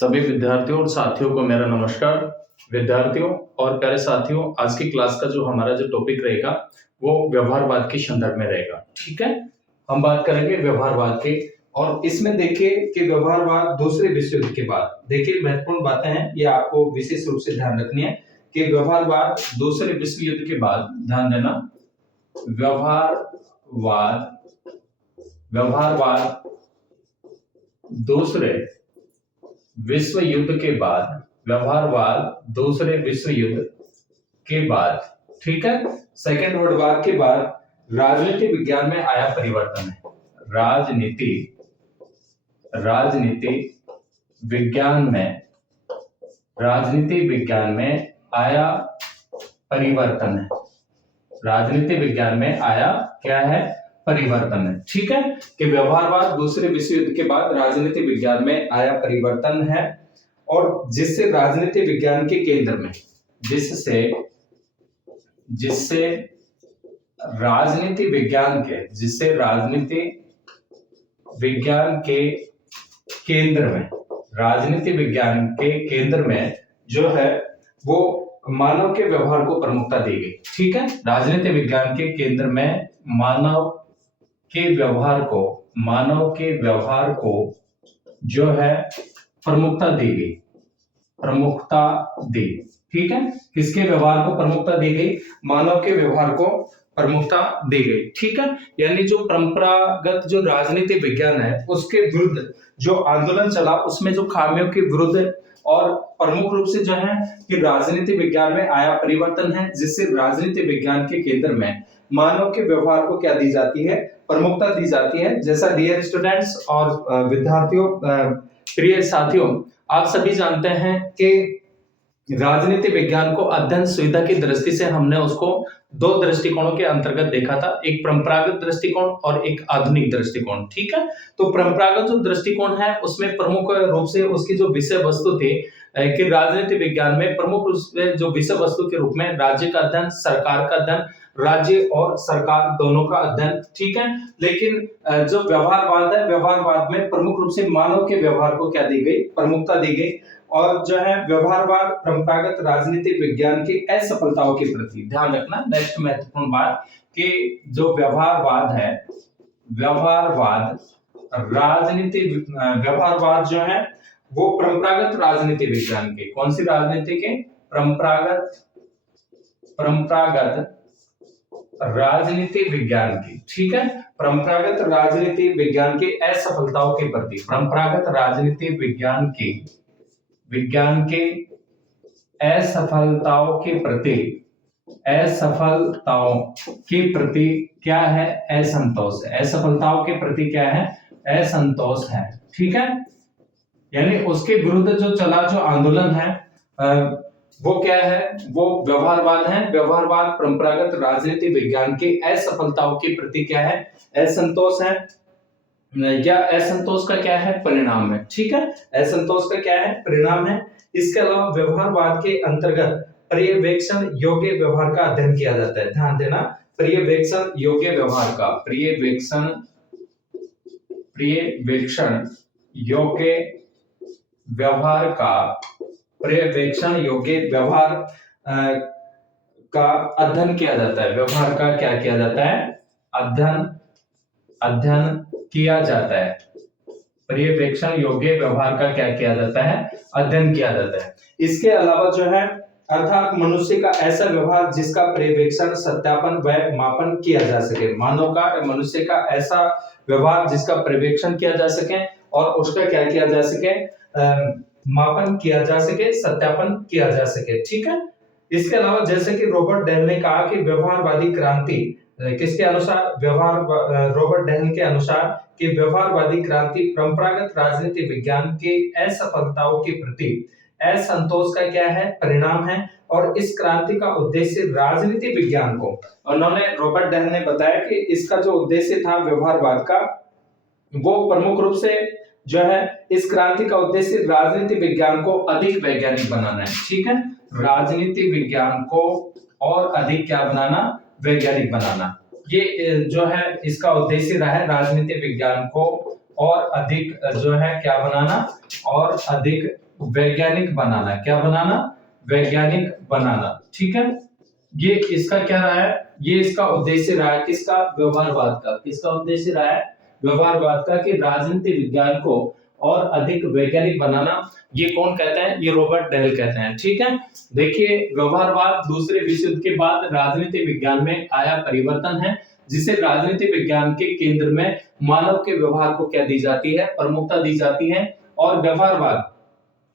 सभी विद्यार्थियों और साथियों को मेरा नमस्कार। विद्यार्थियों और प्यारे साथियों, आज की क्लास का जो हमारा टॉपिक रहेगा वो व्यवहारवाद के संदर्भ में रहेगा। ठीक है, हम बात करेंगे व्यवहारवाद के। और इसमें देखिए कि व्यवहारवाद दूसरे विश्व युद्ध के बाद, देखिए महत्वपूर्ण बातें हैं, ये आपको विशेष रूप से ध्यान रखनी है कि व्यवहारवाद दूसरे विश्व युद्ध के बाद, ध्यान देना, व्यवहारवाद व्यवहारवाद दूसरे विश्व युद्ध के बाद, व्यवहारवाद दूसरे विश्व युद्ध के बाद, ठीक है, सेकेंड वर्ल्ड वॉर के बाद राजनीति विज्ञान में आया परिवर्तन है। राजनीति विज्ञान में आया परिवर्तन है। राजनीति विज्ञान में आया क्या है? परिवर्तन है। ठीक है, कि व्यवहारवाद दूसरे विश्व युद्ध के बाद राजनीति विज्ञान में आया परिवर्तन है, और जिससे राजनीति विज्ञान के केंद्र में, जिससे राजनीति विज्ञान के केंद्र में जो है वो मानव के व्यवहार को प्रमुखता दी गई। ठीक है, राजनीति विज्ञान के केंद्र में मानव के व्यवहार को जो है प्रमुखता दी। ठीक है, किसके व्यवहार को प्रमुखता दी गई? मानव के व्यवहार को प्रमुखता दी गई। ठीक है, यानी जो परंपरागत जो राजनीति विज्ञान है उसके विरुद्ध जो आंदोलन चला, उसमें जो खामियों के विरुद्ध, और प्रमुख रूप से जो है कि राजनीति विज्ञान में आया परिवर्तन है, जिससे राजनीति विज्ञान के केंद्र में मानव के व्यवहार को क्या दी जाती है? प्रमुखता दी जाती है। जैसा डियर स्टूडेंट्स और विद्यार्थियों, प्रिय साथियों, आप सभी जानते हैं कि राजनीति विज्ञान को अध्ययन सुविधा की दृष्टि से हमने उसको दो दृष्टिकोणों के अंतर्गत देखा था, एक परंपरागत दृष्टिकोण और एक आधुनिक दृष्टिकोण। ठीक है, तो परंपरागत जो दृष्टिकोण है उसमें प्रमुख रूप से उसकी जो विषय वस्तु थी कि राजनीति विज्ञान में प्रमुख रूप से जो विषय वस्तु के रूप में राज्य का अध्ययन, सरकार का अध्ययन, राज्य और सरकार दोनों का अध्ययन। ठीक है, लेकिन जो व्यवहारवाद है, व्यवहारवाद में प्रमुख रूप से मानव के व्यवहार को क्या दी गई? प्रमुखता दी गई। और जो है व्यवहारवाद परंपरागत राजनीति विज्ञान की असफलताओं के प्रति, ध्यान रखना नेक्स्ट महत्वपूर्ण बात, कि जो व्यवहारवाद है, व्यवहारवाद जो है वो परंपरागत राजनीति विज्ञान के, कौन सी राजनीति के? परंपरागत राजनीति विज्ञान की। ठीक है, परंपरागत राजनीति विज्ञान की असफलताओं के प्रति, परंपरागत राजनीति विज्ञान के असफलताओं के प्रति क्या है? असंतोष है। असफलताओं के प्रति क्या है? असंतोष है। ठीक है, यानी उसके विरुद्ध जो चला जो आंदोलन है वो क्या है? वो व्यवहारवाद है। व्यवहारवाद परंपरागत राजनीति विज्ञान के असफलताओं के प्रति क्या है? असंतोष है, या असंतोष का क्या है? परिणाम है। ठीक है, असंतोष का क्या है? परिणाम है। इसके अलावा व्यवहारवाद के अंतर्गत पर्यवेक्षण योग्य व्यवहार का अध्ययन किया जाता है। ध्यान देना, पर्यवेक्षण योग्य व्यवहार का, पर्यवेक्षण योग्य व्यवहार का अध्ययन किया जाता है। व्यवहार का क्या किया जाता है? अध्ययन किया जाता है। पर्यवेक्षण योग्य व्यवहार का क्या किया जाता है? अध्ययन किया जाता है। इसके अलावा जो है अर्थात मनुष्य का ऐसा व्यवहार जिसका पर्यवेक्षण, सत्यापन व मापन किया जा सके। मनुष्य का ऐसा व्यवहार जिसका पर्यवेक्षण किया जा सके और उसका क्या किया जा सके? मापन किया जा सके, सत्यापन किया जा सके। ठीक है, इसके अलावा जैसे कि रॉबर्ट डेल ने कहा कि व्यवहारवादी क्रांति, किसके अनुसार? रॉबर्ट डेल के अनुसार कि व्यवहारवादी क्रांति परंपरागत राजनीति विज्ञान के असफलताओं के प्रति असंतोष का क्या है? परिणाम है। और इस क्रांति का उद्देश्य राजनीति विज्ञान को, उन्होंने, रॉबर्ट डेल ने बताया कि इसका जो उद्देश्य था व्यवहारवाद का, वो प्रमुख रूप से जो है इस क्रांति का उद्देश्य राजनीति विज्ञान को अधिक वैज्ञानिक बनाना है। ठीक है, राजनीति विज्ञान को और अधिक क्या बनाना? वैज्ञानिक बनाना। ये जो है इसका उद्देश्य रहा है, राजनीति विज्ञान को और अधिक जो है क्या बनाना? और अधिक वैज्ञानिक बनाना। क्या बनाना? वैज्ञानिक बनाना। ठीक है, ये इसका क्या रहा है? ये इसका उद्देश्य रहा है किसका? व्यवहारवाद का। किसका उद्देश्य रहा है? व्यवहारवाद का, कि राजनीति विज्ञान को और अधिक वैज्ञानिक बनाना। ये कौन कहता है? ये रॉबर्ट डेल कहते हैं। ठीक है, देखिए व्यवहारवाद दूसरे विश्व युद्ध के बाद राजनीति विज्ञान में आया परिवर्तन है, जिसे राजनीति विज्ञान के केंद्र में मानव के व्यवहार को क्या दी जाती है? प्रमुखता दी जाती है। और व्यवहारवाद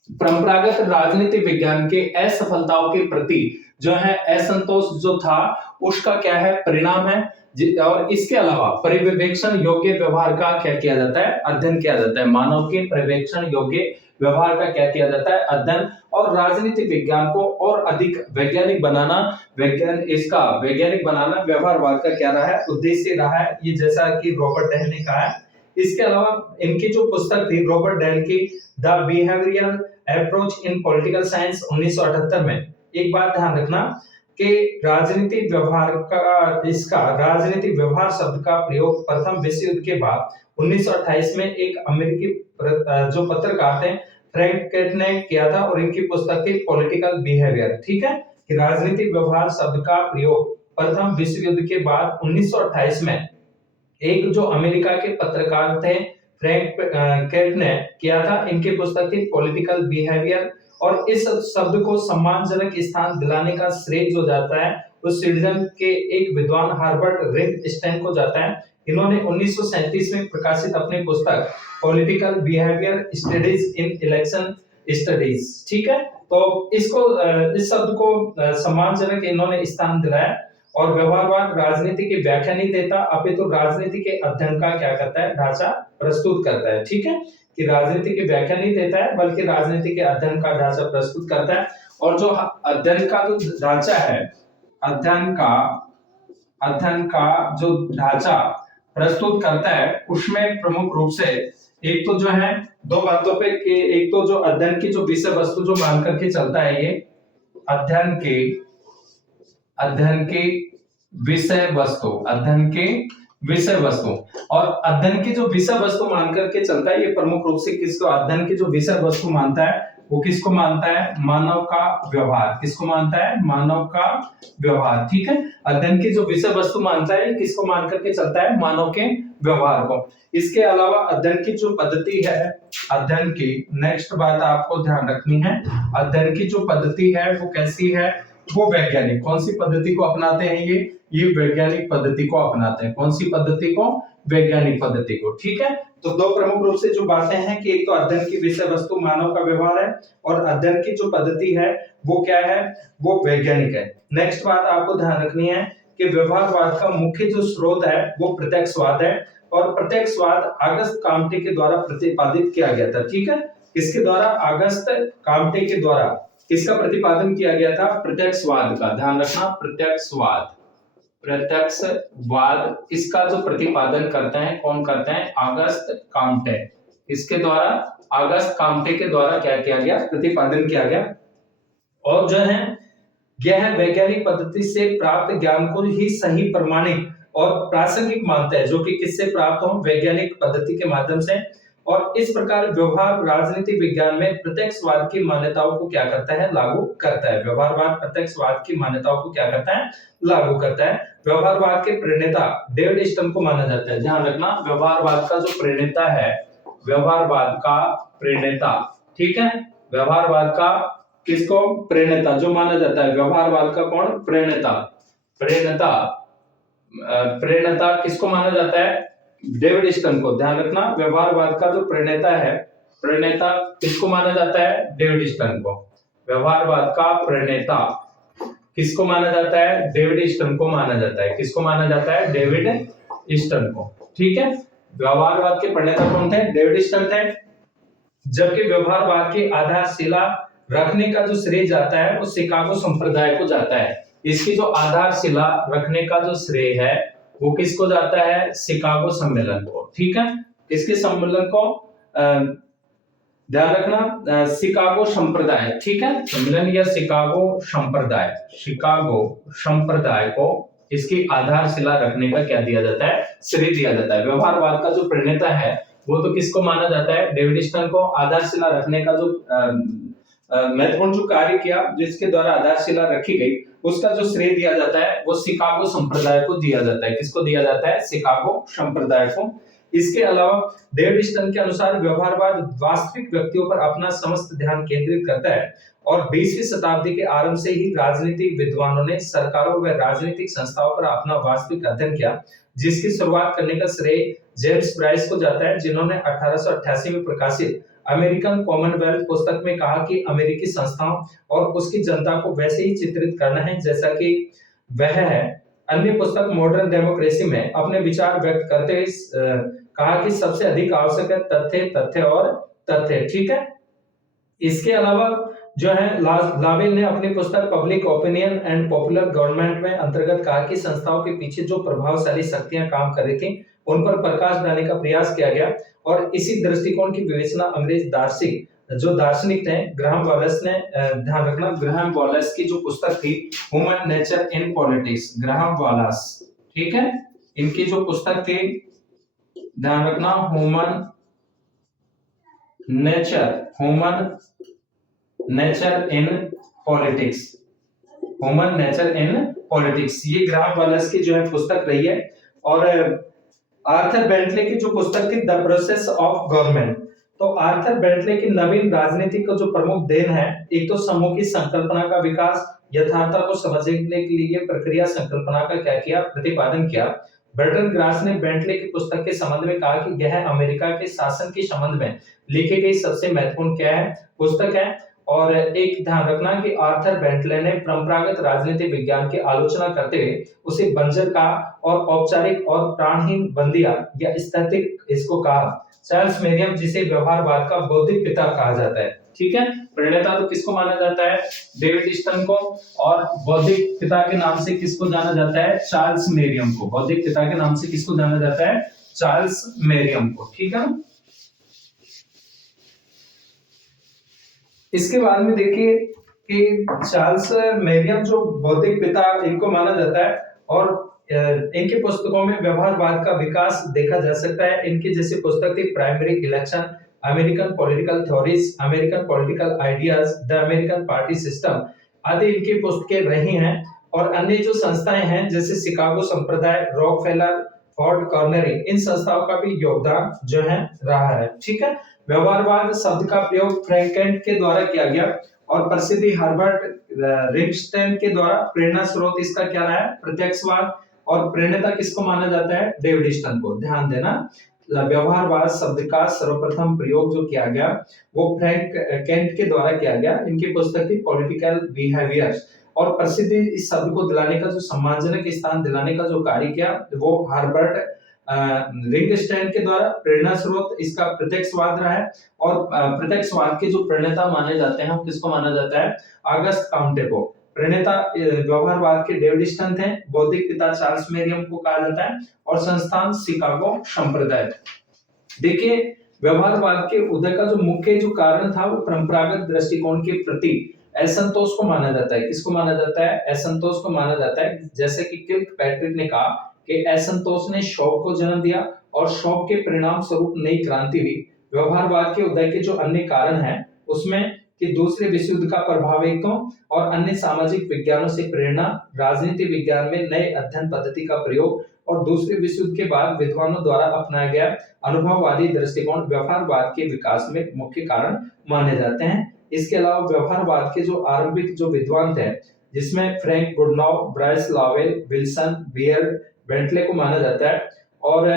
परंपरागत राजनीति विज्ञान के असफलताओं के प्रति जो है असंतोष जो था उसका क्या है? परिणाम है। और इसके अलावा पर्यवेक्षण योग्य व्यवहार का क्या किया जाता है? अध्ययन किया जाता है। मानव के पर्यवेक्षण योग्य व्यवहार का क्या किया जाता है? अध्ययन। और राजनीति विज्ञान को और अधिक वैज्ञानिक बनाना, वैज्ञानिक बनाना व्यवहारवाद का क्या रहा है? उद्देश्य रहा है। ये जैसा कि रॉबर्ट डेल ने कहा है। इसके अलावा इनकी जो पुस्तक थी रॉबर्ट डेल की, the behavioural approach in political science 1978 में, एक बात ध्यान रखना कि राजनीति व्यवहार शब्द का प्रयोग प्रथम विश्व युद्ध के बाद 1928 में एक अमेरिकी जो पत्रकार थे फ्रैंक केट ने किया था, और इनकी पुस्तक थी पॉलिटिकल बिहेवियर। ठीक है, कि राजनीतिक व्यवहार शब्द का प्रयोग प्रथम विश्व युद्ध के बाद 1928 में एक जो अमेरिका के पत्रकार थे फ्रैंक केट ने किया था। इनकी पुस्तक थी पॉलिटिकल बिहेवियर। और इस शब्द को सम्मानजनक स्थान दिलाने का श्रेय जो जाता है उस स्वीडन के एक विद्वान हार्बर्ट रिंगस्टेन को जाता है। इन्होंने 1937 में प्रकाशित अपनी पुस्तक political behaviour studies in election studies. ठीक है, तो इस शब्द को सम्मानजनक इन्होंने स्थान दिलाया। और व्यवहारवाद राजनीति की व्याख्या नहीं देता, अपितु तो राजनीति के अध्ययन का क्या करता है? ढांचा प्रस्तुत करता है। ठीक है, कि राजनीति की व्याख्या नहीं देता है बल्कि राजनीति के अध्ययन का ढांचा प्रस्तुत करता है। और जो अध्ययन का जो ढांचा है, अध्ययन का जो ढांचा प्रस्तुत करता है उसमें प्रमुख रूप से एक तो जो है दो बातों पे, एक तो जो अध्ययन की जो विषय वस्तु जो मान करके चलता है, ये अध्ययन के विषय वस्तु, और अध्ययन की जो विषय वस्तु मान करके चलता है, ये प्रमुख रूप से किसको? अध्ययन की जो विषय वस्तु मानता है वो किसको मानता है? मानव का व्यवहार। किसको मानता है? मानव का व्यवहार। ठीक है, अध्ययन की जो विषय वस्तु मानता है किसको मान करके चलता है? मानव के व्यवहार को। इसके अलावा अध्ययन की जो पद्धति है, अध्ययन की नेक्स्ट बात आपको ध्यान रखनी है, अध्ययन की जो पद्धति है वो कैसी है? वो वैज्ञानिक। कौन सी पद्धति को अपनाते हैं? ये वैज्ञानिक पद्धति को अपनाते हैं। कौन सी पद्धति को? वैज्ञानिक पद्धति को। ठीक है, तो दो प्रमुख रूप से जो बातें हैं कि एक तो अध्ययन की विषय वस्तु मानव का व्यवहार है, और अध्ययन की जो पद्धति है वो क्या है? वो वैज्ञानिक है। नेक्स्ट बात आपको ध्यान रखनी है कि व्यवहारवाद का मुख्य जो स्रोत है वो प्रत्यक्षवाद है, और प्रत्यक्षवाद अगस्त काम्टे के द्वारा प्रतिपादित किया गया था। ठीक है, किसके द्वारा? अगस्त काम्टे के द्वारा किसका प्रतिपादन किया गया था? प्रत्यक्षवाद का। ध्यान रखना, प्रत्यक्षवाद। इसका जो प्रतिपादन करते हैं कौन करते हैं? Auguste Comte. इसके द्वारा, अगस्त काम्टे के द्वारा क्या किया गया? प्रतिपादन किया गया। और जो है यह वैज्ञानिक पद्धति से प्राप्त ज्ञान को ही सही, प्रमाणिक और प्रासंगिक मानता है, जो कि किससे प्राप्त हो? वैज्ञानिक पद्धति के माध्यम से। और इस प्रकार व्यवहार राजनीति विज्ञान में प्रत्यक्षवाद की मान्यताओं को क्या करता है? लागू करता है। व्यवहारवाद प्रत्यक्षवाद की मान्यताओं को क्या करता है? लागू करता है। व्यवहारवाद के प्रणेता डेविड स्टम को माना जाता है। ध्यान रखना, व्यवहारवाद का जो प्रणेता है, व्यवहारवाद का प्रणेता, ठीक है, व्यवहारवाद का किसको? प्रणेता जो माना जाता है, व्यवहारवाद का कौन? प्रणेता। प्रणेता किसको माना जाता है? डेविड स्टम को। ध्यान रखना, व्यवहारवाद का जो प्रणेता है, प्रणेता किसको माना जाता है? डेविड स्टम को। व्यवहारवाद का प्रणेता किसको माना जाता है? डेविड स्टम को माना जाता है। किसको माना जाता है? डेविड स्टम को। ठीक है, व्यवहारवाद के प्रणेता कौन थे? डेविड स्टम थे। जबकि व्यवहारवाद की आधारशिला रखने का जो श्रेय जाता है वो शिकागो संप्रदाय को जाता है। इसकी जो आधारशिला रखने का जो श्रेय है वो किसको जाता है? शिकागो सम्मेलन को। ठीक है, किसके सम्मेलन को? ध्यान रखना, शिकागो संप्रदाय। ठीक है, सम्मेलन या शिकागो संप्रदाय को इसकी आधारशिला रखने का क्या दिया जाता है? श्रेय दिया जाता है। व्यवहारवाद का जो प्रणेता है वो तो किसको माना जाता है, डेविड स्टर्न को आधारशिला रखने का जो महत्वपूर्ण जो कार्य किया, जिसके द्वारा आधारशिला रखी गई, उसका जो श्रेय दिया जाता है वो शिकागो संप्रदाय को दिया जाता है। किसको दिया जाता है, शिकागो संप्रदाय को। इसके अलावा डेविड स्टर्न के अनुसार व्यवहारवाद वास्तविक व्यक्तियों पर अपना समस्त ध्यान केंद्रित करता है और 20वीं शताब्दी के आरंभ से ही राजनीतिक विद्वानों ने सरकारों व राजनीतिक संस्थाओं पर अपना वास्तविक अध्ययन किया, जिसकी शुरुआत करने का श्रेय जेम्स ब्राइस को जाता है, जिन्होंने 1888 में प्रकाशित अमेरिकन कॉमनवेल्थ पुस्तक में कहा कि अमेरिकी संस्थाओं और उसकी जनता को वैसे ही चित्रित करना है जैसा कि वह है। अन्य पुस्तक मॉडर्न डेमोक्रेसी में अपने विचार व्यक्त करते हुए कहा कि सबसे अधिक आवश्यक है तथ्य, तथ्य और तथ्य। ठीक है। इसके अलावा जो है लावेल ने अपनी पुस्तक public opinion and popular government में अंतर्गत कहा कि संस्थाओं के पीछे जो प्रभावशाली शक्तियां काम कर रही थी उन पर प्रकाश डालने का प्रयास किया गया और इसी दृष्टिकोण की विवेचना अंग्रेज दार्शनिक थे ग्राहम वॉलेस ने, ध्यान रखना ग्राहम वॉलेस की जो पुस्तक थी human nature in politics, Graham Wallace, ठीक है, इनकी जो पुस्तक थी ध्यान रखना human nature in politics, human nature in politics, ये ग्राहम वॉलेस की जो है पुस्तक रही है। और आर्थर बेंटले की जो पुस्तक थी द प्रोसेस ऑफ गवर्नमेंट, तो आर्थर बेंटले की नवीन राजनीति का जो प्रमुख देन है, एक तो समूह की संकल्पना का विकास, यथार्थता को समझने के लिए प्रक्रिया संकल्पना का क्या किया, प्रतिपादन किया। बर्टन ग्रास ने बेंटले की पुस्तक के संबंध में कहा कि यह अमेरिका के शासन के संबंध में लिखी गई सबसे महत्वपूर्ण क्या है, पुस्तक है। और एक ध्यान रखना कि आर्थर बेंटले ने परंपरागत राजनीतिक विज्ञान की आलोचना करते हुए उसे बंजर कहा और औपचारिक और प्राणहीन बंदिया या स्थैतिक इसको कहा। चार्ल्स मेरियम जिसे व्यवहारवाद का बौद्धिक पिता कहा जाता है, ठीक है, प्रणेता तो किसको माना जाता है, डेविड स्टर्न को, और बौद्धिक पिता के नाम से किसको जाना जाता है, चार्ल्स मेरियम को। बौद्धिक पिता के नाम से किसको जाना जाता है, चार्ल्स मेरियम को, ठीक है। इसके बाद में देखिए कि चार्ल्स मेरियम जो बौद्धिक पिता इनको माना जाता है और इनकी पुस्तकों में व्यवहारवाद का विकास देखा जा सकता है। इनकी जैसी पुस्तक थी primary election, American political theories, American political ideas, the American party system आदि इनकी पुस्तकें रही हैं। और अन्य जो संस्थाएं हैं जैसे शिकागो संप्रदाय, रॉकफेलर, फोर्ड कॉर्नरी, इन संस्थाओं का भी योगदान जो है रहा है, ठीक है। व्यवहारवाद शब्द का प्रयोग फ्रैंक केंट के द्वारा किया गया और प्रसिद्धि हर्बर्ट रिंगस्टेन के द्वारा। प्रेरणा स्रोत इसका क्या रहा है, प्रत्यक्षवाद, और प्रेरणा किसको माना जाता है, डेविड स्टर्न को। ध्यान देना व्यवहारवाद शब्द का सर्वप्रथम प्रयोग जो किया गया वो फ्रैंक केंट के द्वारा किया गया। इनकी पुस्तक थी पॉलिटिकल बिहेवियर्स। और प्रसिद्धि इस शब्द को दिलाने का जो सम्मानजनक स्थान दिलाने का जो कार्य किया वो हर्बर्ट रिंगस्टेन के द्वारा। प्रेरणा स्रोत इसका प्रत्यक्षवाद रहा है और प्रत्यक्षवाद के जो प्रणेता माने जाते हैं किसको माना जाता है, ऑगस्ट काउंटे को। प्रणेता व्यवहारवाद के डेविड स्टर्न थे, बौद्धिक पिता चार्ल्स मेरियम को कहा जाता है और संस्थान शिकागो संप्रदाय। देखिए व्यवहारवाद के उदय का जो मुख्य जो कारण था वो परंपरागत दृष्टिकोण के प्रति असंतोष को माना जाता है। किसको माना जाता है, असंतोष को माना जाता है। जैसे कि किर्कपैट्रिक ने कहा कि असंतोष ने शौक को जन्म दिया और शौक के परिणाम स्वरूप नई क्रांति हुई। व्यवहारवाद के उदय के जो अन्य कारण हैं उसमें कि दूसरे विश्व युद्ध का प्रभावितों और अन्य सामाजिक विज्ञानों से प्रेरणा, राजनीति विज्ञान में नए अध्ययन पद्धति का प्रयोग और दूसरे विश्व युद्ध के बाद विद्वानों द्वारा अपनाया गया अनुभववादी दृष्टिकोण व्यवहारवाद के विकास में मुख्य कारण माने जाते हैं। इसके अलावा व्यवहारवाद के जो आरंभिक जो विद्वान थे जिसमें फ्रैंक गुडनॉव, ब्राइस लावेल, विल्सन, बियर, बेंटले को माना जाता है। और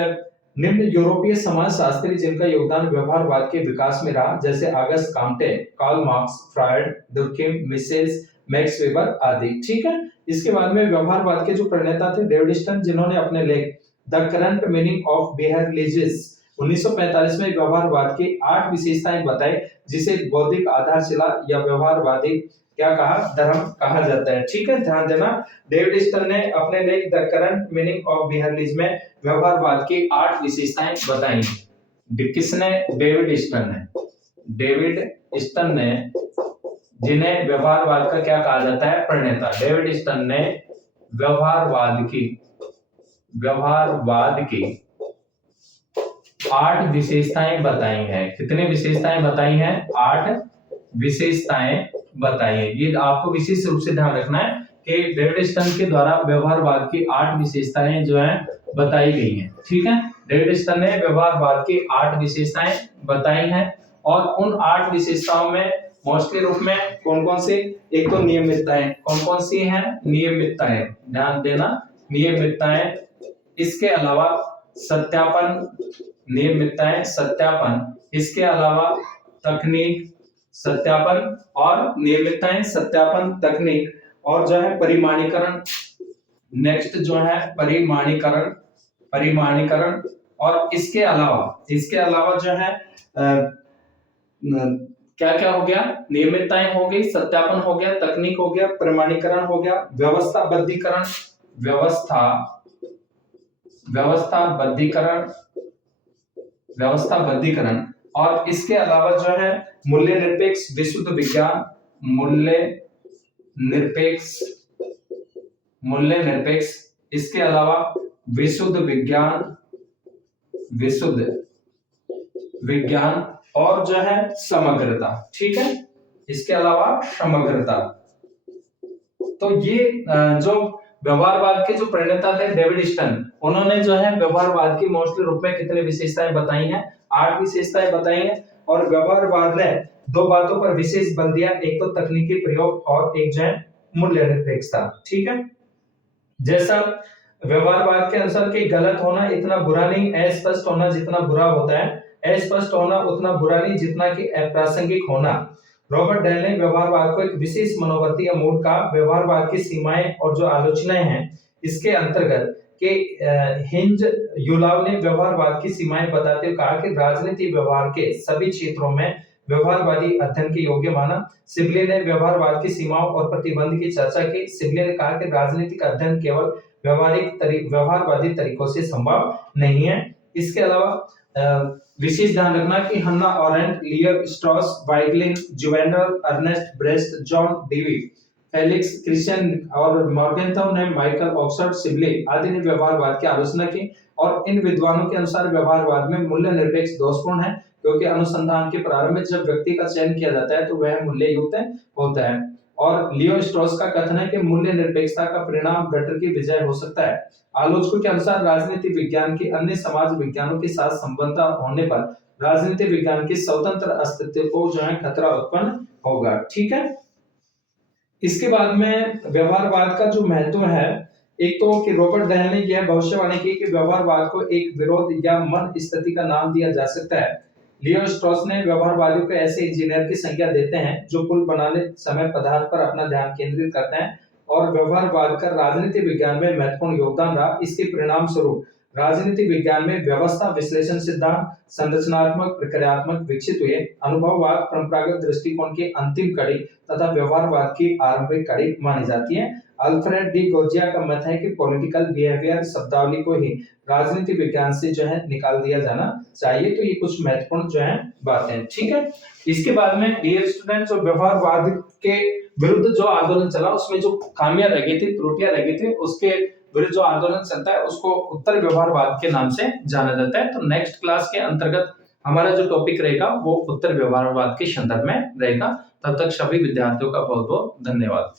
निम्न यूरोपीय समाजशास्त्री जिनका योगदान व्यवहारवाद के विकास में रहा जैसे August Comte, Karl Marx, Freud, Durkheim, मिसेस, मैक्स वेबर आदि, ठीक है। इसके बाद में व्यवहारवाद के जो प्रणेता थे डेविड स्टर्न, जिन्होंने अपने लेख the current meaning of behaviourism 1945 में व्यवहारवाद की 8 विशेषताएं बताई जिसे बौद्धिक आधारशिला या व्यवहारवादी क्या कहा, धर्म कहा जाता है, ठीक है। ध्यान देना डेविड स्टर्न ने अपने लेख the current meaning of behaviourism में व्यवहारवाद की 8 विशेषताएं बताई। किसने, डेविड स्टर्न ने जिन्हें व्यवहारवाद का क्या कहा जाता है, प्रणेता। डेविड स्टर्न ने व्यवहारवाद की 8 विशेषताएं बताई हैं। कितने विशेषताएं बताई हैं? 8 विशेषताएं बताई हैं। ये आपको विशेष रूप से ध्यान रखना है कि डेविड स्टर्न के द्वारा व्यवहारवाद की 8 विशेषताएं जो है बताई गई हैं। ठीक है, डेविड स्टर्न ने व्यवहारवाद की 8 विशेषताएं बताई हैं और उन 8 विशेषताओं में मोस्टली रूप में कौन कौन सी? एक तो नियमितताएं। कौन कौन सी हैं? नियमितताएं, ध्यान देना, नियमितताएं। इसके अलावा सत्यापन, नियमितताएं, सत्यापन। इसके अलावा तकनीक, सत्यापन और नियमितताएं, सत्यापन, तकनीक और जो है परिमाणीकरण। नेक्स्ट जो है परिमाणीकरण, परिमाणीकरण। और इसके अलावा जो है क्या क्या हो गया? नियमितताएं हो गई, सत्यापन हो गया, तकनीक हो गया, प्रमाणीकरण हो गया, व्यवस्थाबद्धीकरण, व्यवस्थाबद्धीकरण और इसके अलावा जो है मूल्य निरपेक्ष विशुद्ध विज्ञान, मूल्य निरपेक्ष। इसके अलावा विशुद्ध विज्ञान और जो है समग्रता। ठीक है, इसके अलावा समग्रता। तो ये जो व्यवहारवाद के जो प्रणेता थे डेविड स्टर्न, उन्होंने जो है व्यवहारवाद की मोस्टली रूप में कितने विशेषताएं बताई हैं? 8 विशेषताएं बताई हैं। और व्यवहारवाद ने 2 बातों पर विशेष बल दिया, एक तो तकनीकी प्रयोग और एक जो है मूल्य निरपेक्षता। ठीक है, जैसा व्यवहारवाद के अनुसार कि गलत होना इतना बुरा नहीं, अस्पष्ट होना जितना बुरा होता है, अस्पष्ट होना उतना बुरा नहीं जितना कि अप्रासंगिक होना। रॉबर्ट डेल ने व्यवहारवाद को एक विशेष मनोवृत्ति या मूड का, व्यवहारवाद की सीमाएं और जो आलोचनाएं हैं इसके अंतर्गत के हिंज युलाव ने व्यवहारवाद की सीमाएं बताते हुए कहा कि राजनीति व्यवहार के सभी क्षेत्रों में व्यवहारवादी अध्ययन के योग्य माना। सिबले ने व्यवहारवाद की सीमाओं और प्रतिबंध की चर्चा की। सिबले ने कहा कि राजनीतिक अध्ययन केवल व्यवहारवादी तरीकों से संभव नहीं है। इसके अलावा विशेष ध्यान रखना कि Hannah Arendt, Leo Strauss, Voegelin, Juvenal, Ernest Brest, John Dewey, Felix Christian और मॉर्गेनथौ ने माइकल ऑक्सफोर्ड, सिबले आदि ने व्यवहारवाद की आलोचना की। और इन विद्वानों के अनुसार व्यवहारवाद में मूल्य निरपेक्ष दोषपूर्ण है, क्योंकि अनुसंधान के प्रारंभ में जब व्यक्ति का चयन किया जाता है तो वह मूल्य युक्त होता है। और लियो स्ट्रॉस का कथन है कि मूल्य निरपेक्षता का परिणाम गटर की विजय हो सकता है। आलोचकों के अनुसार राजनीति विज्ञान की अन्य समाज विज्ञानों के साथ संबंध होने पर राजनीति विज्ञान के स्वतंत्र अस्तित्व को जो है खतरा उत्पन्न होगा। ठीक है, इसके बाद में व्यवहारवाद का जो महत्व है, एक तो कि रॉबर्ट डेल ने यह भविष्यवाणी की कि व्यवहारवाद को एक विरोध या मन स्थिति का नाम दिया जा सकता है। लियो स्ट्रॉस ने व्यवहारवादियों को ऐसे इंजीनियर की संज्ञा देते हैं जो पुल बनाने समय पदार्थ पर अपना ध्यान केंद्रित करते हैं। और व्यवहारवाद का राजनीति विज्ञान में महत्वपूर्ण योगदान रहा। इसके परिणाम स्वरूप राजनीति विज्ञान में व्यवस्था विश्लेषण सिद्धांत, संरचनात्मक प्रक्रियात्मक विकसित हुए। अनुभववाद परंपरागत दृष्टिकोण की अंतिम कड़ी तथा व्यवहारवाद की आरंभिक कड़ी मानी जाती है। अल्फ्रेड डी गोर्जिया का मत है कि पॉलिटिकल बिहेवियर शब्दावली को ही राजनीति विज्ञान से जो है निकाल दिया जाना चाहिए। तो ये कुछ महत्वपूर्ण जो है बातें। ठीक है, इसके बाद में डियर स्टूडेंट्स, जो व्यवहारवाद के विरुद्ध जो आंदोलन चला उसमें जो खामियां रह गई थी, त्रुटियां रह गई थी, उसके विरुद्ध जो आंदोलन चलता है उसको उत्तर व्यवहारवाद के नाम से जाना जाता है। तो नेक्स्ट क्लास के अंतर्गत हमारा जो टॉपिक रहेगा वो उत्तर व्यवहारवाद के संदर्भ में रहेगा। तब तक सभी विद्यार्थियों का बहुत बहुत धन्यवाद।